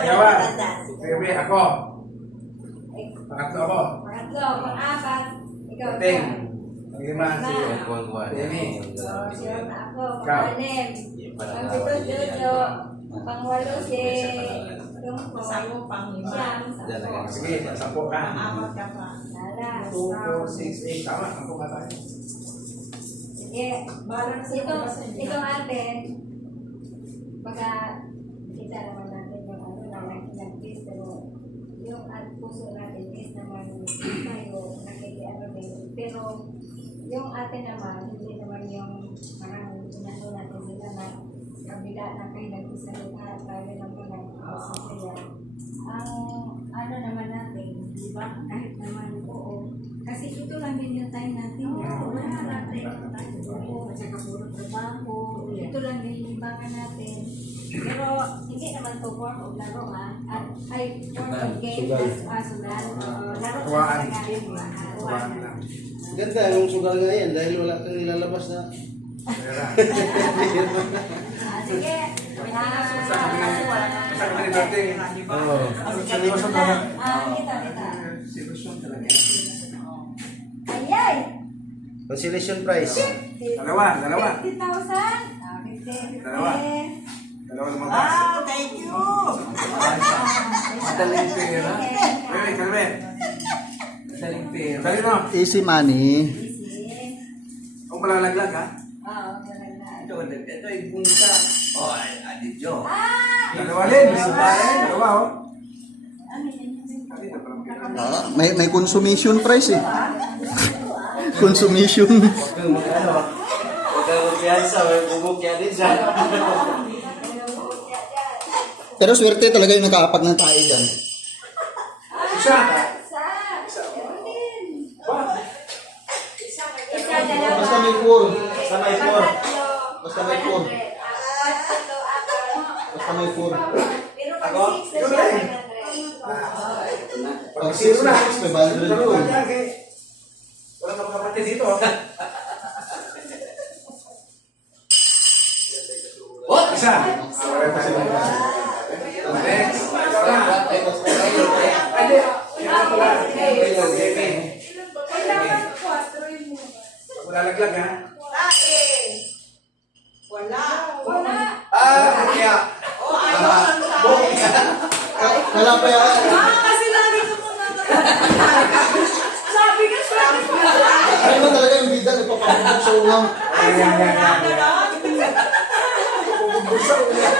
Dalawa. Bebe, ako. Pangatlo ako. Pangatlo, pang-apat. Ikaw. Ting. Panglima, si Denny. Siyam na ako. Pang-anim. Pang-pito, Jojo. Pang-walo, si Tungko. Siyam. Sige, 10 ka. Lala. 2, 4, 6, 8. Tama, 10 ka tayo. Sige. Itong atin, baka kita naman natin yung ano na nag-test, pero yung puso natin is naman tayo nakikiano din. Pero yung atin naman, hindi naman yung parang inano natin sila na kabila na kayo nag-isalita at tayo naman nag-isasaya. Ang ano naman natin, di ba? Kahit naman oo. Kasi ito lang din yung time natin. Wala natin yung time. At saka puro trabaho. Ito lang din yung libangan natin. Pero hindi naman to form of laro at ay form of game as sugal. Laro Kuwaan. Kuwaan lang. Ganda yung sugal nga yan dahil wala kang nilalabas na. Pera. Sige. Sa kami ni Dating. Oo. Seryoso talaga. Kita. Seryoso talaga. Ayay! Consolation prize. Dalawa. 50,000. 50. Dalawa lumabas. Thank you! Madaling pera. Bebe, kalme. Madaling pera. Dali mo. Easy money. Easy. Kung malalaglag ha. Oo, talaga. Ito ay bunta. Oh, adit yo. Dalawa rin. Dalawa oh. Ano yun? May consummation price eh. Consummation. Huwag kang magpiyansa, may bubukya din siya. Pero swerte talaga yung nakaapak ng tayo dyan. Isa. Isa din. Basta may 4. Basta may 4. Basta may 4. Basta may 4. Pero pag Ako? 6 na siya, 500. Pag 6 na, 500 yun. Wala ka kapatid dito. What? Isa. Next. Malalaglag ha. Wala. Kaya. Wala pa yan. Kasi lagi ko Sabi ka, sabi ko. Ano ba talaga yung bida nagpapakabog sa ulang? Busa ulit.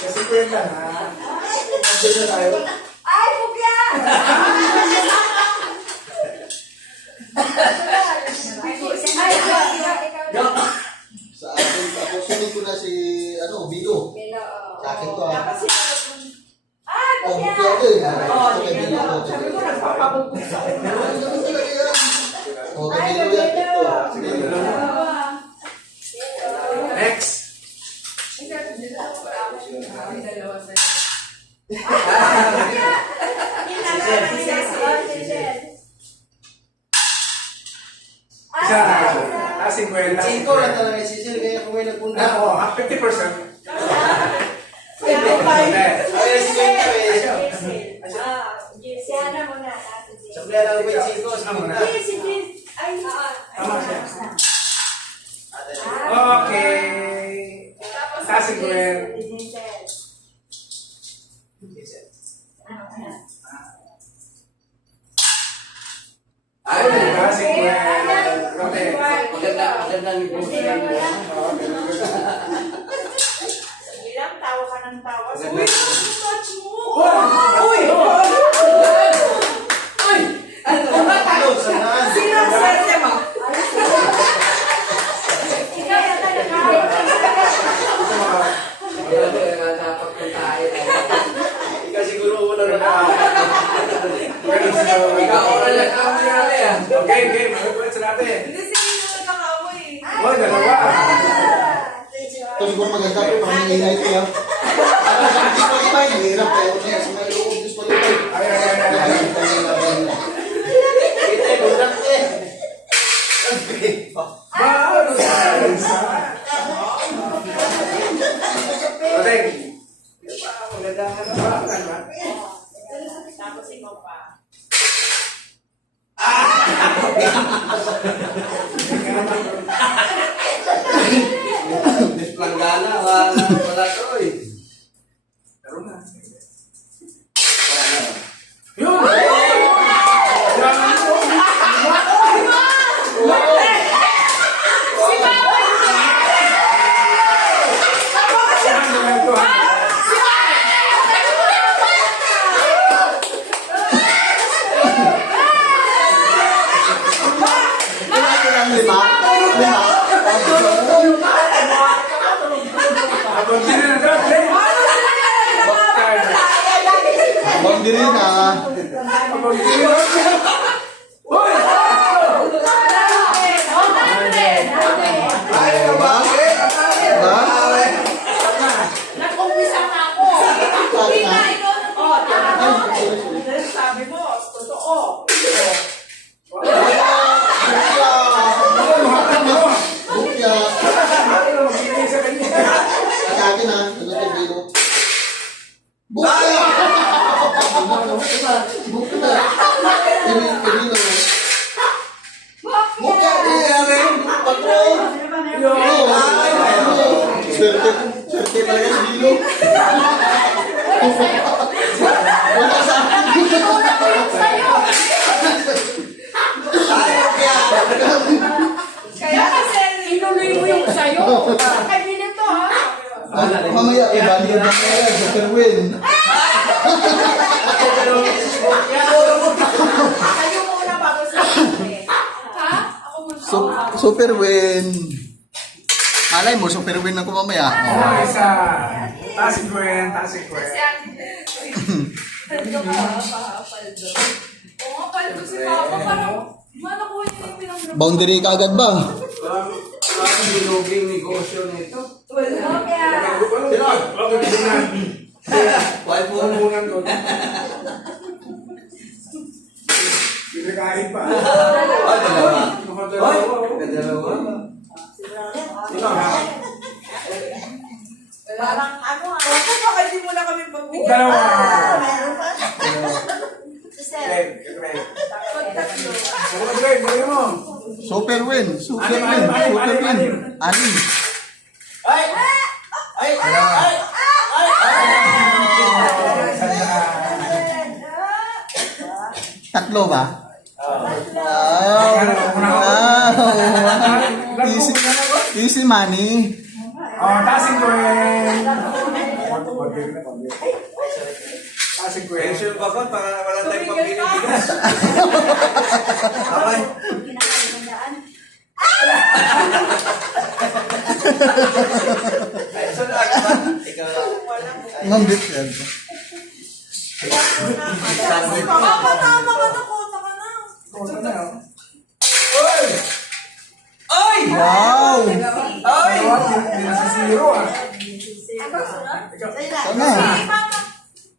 Kasi kwenta ha. Nandiyan na tayo. Ay, bukya! Ay, ikaw. Sa akin, tapos sunod ko na si, Bilo. Sa akin to ah. Ay, Oh, bukya! bukya ko eh. Ito kay Bilo ko. Sabi ko nagpapabubog sa ulo. Oh, kay Bilo yan. Ito ah. Sige, Bilo. Next. Isa. 50. 5 lang talaga si Sir, kaya kung may nagpunta. Ako, 50%. Ay, si Benta eh. Siya na muna. Sabihan lang ko yung 5. Ano muna? Tama siya. Okay. Sa 50. Ay, Sa 50. Okay. maganda ni Busigan mo. Bilang tawa ka ng tawa. Uy, touch mo! Uy! Uy! Ano? Saan? Sino ang swerte mo? Dapat kung tayo. Ikaw siguro una na ka. Ikaw una na kami natin ah. Okay, game. Mag-ulit sa natin. Hindi sino yung nagkakaaway. Oh, dalawa. Ito siguro maganda ito, parang ingay ito yan. Disqualify, hirap kayo niya. Sa may loob, disqualify. Ay. Kita yung unak eh. Bago sa isa. Ating. Maganda ka Tapos ikaw pa. Planggana, wala to eh. Meron na. Yun! Lima. Boundary na. Diba? Diba? Nag-umpisa na ako. Sabi na. Oh, tama. Sabi mo, totoo. Bukya. Sa akin ha. Nagkakabilo. Bukya! Bukya. Ibilo. Bukya. Patron. Swerte talaga si Bilo. Wala sa akin. Kaya kasi inuloy mo yung sayo. Kay Minito ha. Mamaya, ibalik na kaya. Super win. Kayo muna bago sa akin. Ha? Ako muna. Super win. Malay mo, super win ako mamaya. Oh, isa. Tasik ko yan, tasik ko yan. Oo, paldo si Papa. Parang, manakuha niya yung pinang- Boundary ka agad ba? Parang dinuging negosyo nito. Why po ang bungan ko? Pinakain pa. Dalawa. Dalawa. Dalawa. Parang ano ah. Ako baka di mo na kami pagbigyan. Dalawa. Sir, Pagtatlo. Gawin mo. Super win. Super win. Super win. Anim. Tatlo ba? Wow. Wow. Easy, easy money. Oh, tasik ko yan. Tasik ko yan. Pension ba ko? Para wala tayong Tumigil ka. pagbibigas. Okay. pinakalimandaan. Ay, so na ako ba? Ikaw lang. Ngambit yan. Papa, tama ka na. Kota ka na. Kota na, oh. Oy! Oy! Wow. Oy! Hindi na sa zero, ah. Ano sunod? Ikaw. Sana. Si Mama.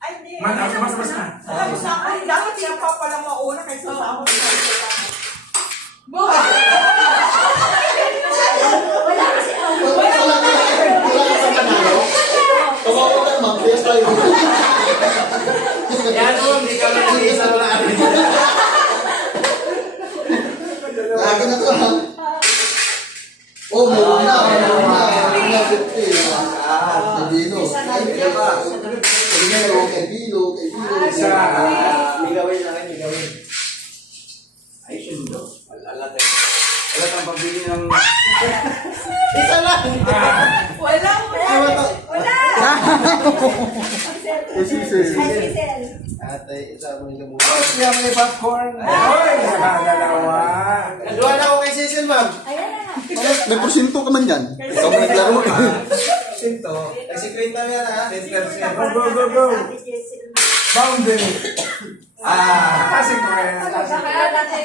Ay, hindi. Mas na. Alam mo sa akin, dapat siya pa palang mauna kaysa sa ako. Wala kasi ako. Wala ka sa panalo. Kawawa ka naman. Yes, tayo. Yan o, hindi ka lang isa wala. Lagi na to ha. Oh, meron na. Meron na. Meron na. 50. Kabilo. Kaya ba? Kabilo. Kabilo. Isa. May gawin na kayo, may gawin. Ay, sundo. Wala tayo. Wala tayong pambili ng... Isa lang. Wala. Wala. Sisel. Ay, Sisel. Ate, isa mo nila mo. Oh, siya may popcorn. Oy, nakadalawa. Naduwa na ako kay Cecil, ma'am. Ayan na. May porsyento ka man dyan. Ikaw mo naglaro. Sinto. Kasi kwenta yan, ha? 10%. Go. Boundary. Tasik ko yan. Kaya natin,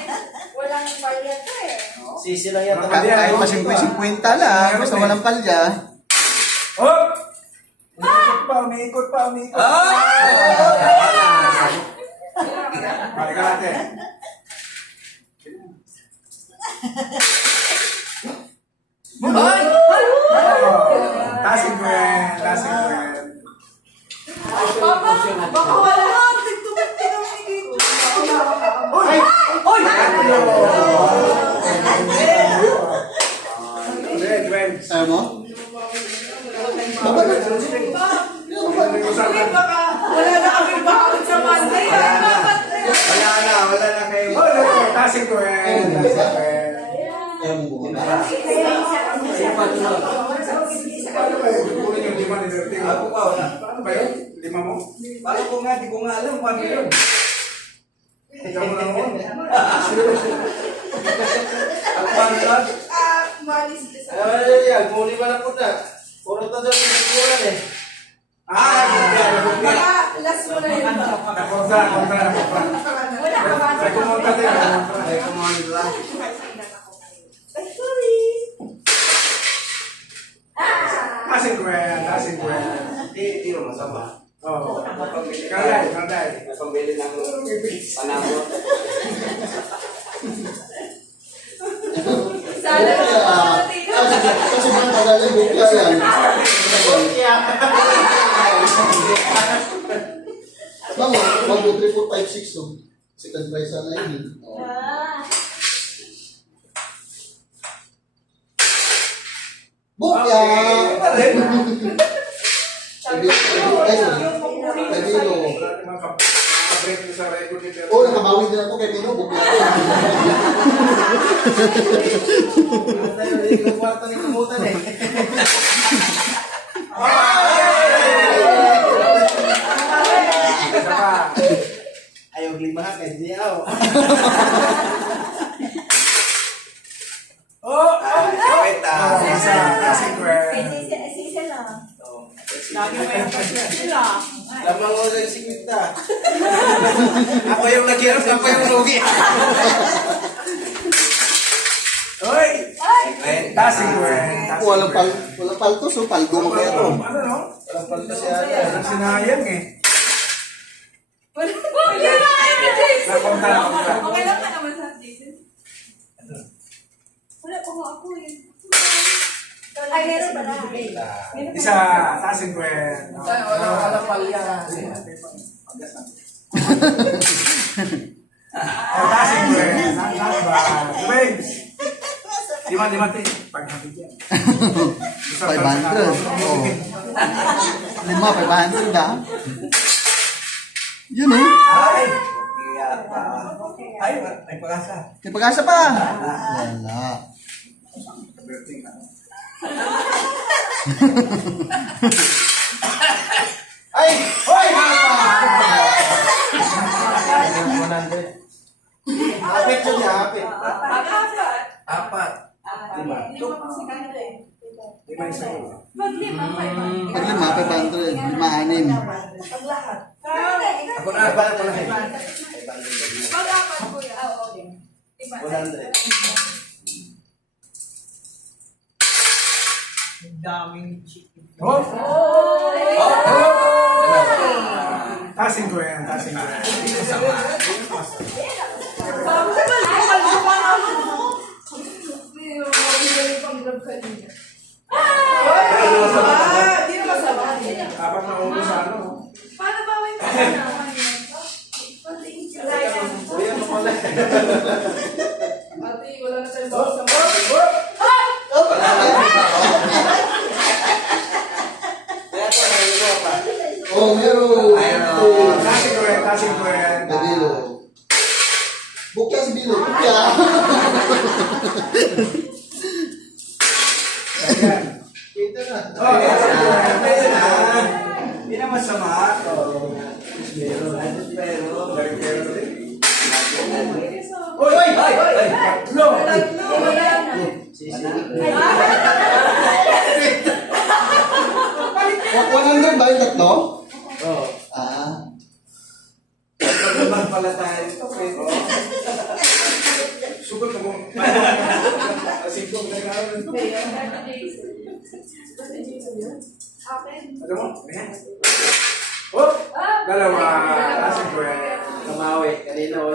walang bayad ka eh. Sisi lang yan. Kahit pa 50-50 lang. Basta walang palya. Oh! Umiikot pa. Balik natin. Ay! Tasik ko yan. Papa, yung natin. Baka wala nga. Tigtumit-tigtumit kami dito. Ay! Oy! Ayaw mo? Baba na. Wait, baka wala na kami bakit sa Monday. Wala na kayo. Tasing ko eh. Ayaw mo bumaba. Paano ba yun? Kunin yung 5 ni Bertie. Ako pa, wala. Paano ba yun? 5 mo? Paano ko nga, di ko nga alam paano yun. Ikaw mo lang mo. Ako paano lang? Malis isa. Yan, muli pa na po na. Puro na daw yung kukulan eh. Baka last mo na yun. Nakontra. Wala ka ba? Ay, kumonta din. Ay, kumanda. Tasing ko eh. Di mo masama. Oo. Kanday. Napambili ng panabot. Sana Kasi mga magaling bukya yan. Bango, 1, 2, 3, 4, 5, 6 to. Second prize sa line. Bukya! Makabreak mo sa record ni Bertie. Oo, nakabawi din ako kay Pino. Bukya ko. Hindi ko kwarta ni kumutan eh. Isa pa. Ayaw limahan eh, di ako. Wait Tasing ko eh. lagi may pasya sila. Lamang mo sa sikwita. Ako yung naghirap, ako yung lugi. Oy! Tasing ko eh. Walang palto, so paldo mo kaya to. Ano no? Walang palto siya. Walang sinayang eh. Wala na kayo ni Jason. Nakontra. Okay lang ka naman sa Jason. Wala pa nga ako eh. Ay, meron pala. Isa, tasing ko eh. Wala palya. Tasing ko eh. Nakaba. James! Lima, paghabig yan. 500. Oo. 500 ah. Yun oh. Ay, may pag-asa. May pag-asa pa. Wala. Ay! Hoy! Hapit yun niya, hapit. Apat. Lima. Lima pang si Kanda eh. Lima isa ko. Mag-lima, 500. Pag 500, 5, 6. Paglahat. Ako na, para ko na. Pag-apat ko yan. Oo, okay. 100. Daming chicken. Oh! Oh! Tasing ko yan. Tasing ko yan. Sabi ko ba, lumalbo pa naman mo. Hindi mo mabigay yung pang-grab kanina. Di na masama. Apat na ulo sa ano. Paano ba yung naman? Kuya, mamala. Ate, wala na tayong bawas sa Oh, meron. Tasing ko yan. Tasing ko yan. Bilo. Bukya si Bilo. Bukya. Ayan. Ito na. Oh, tasing ko yan. Pwede na. Hindi na masama. Pero. Pero din. Oy! Oy! Oy! Lo! Sisi. 100 ba yung tatlo? Oo. Ah. Pagkaman pala tayo. Sugot mo. Tasing ko. Alam mo? Ayan.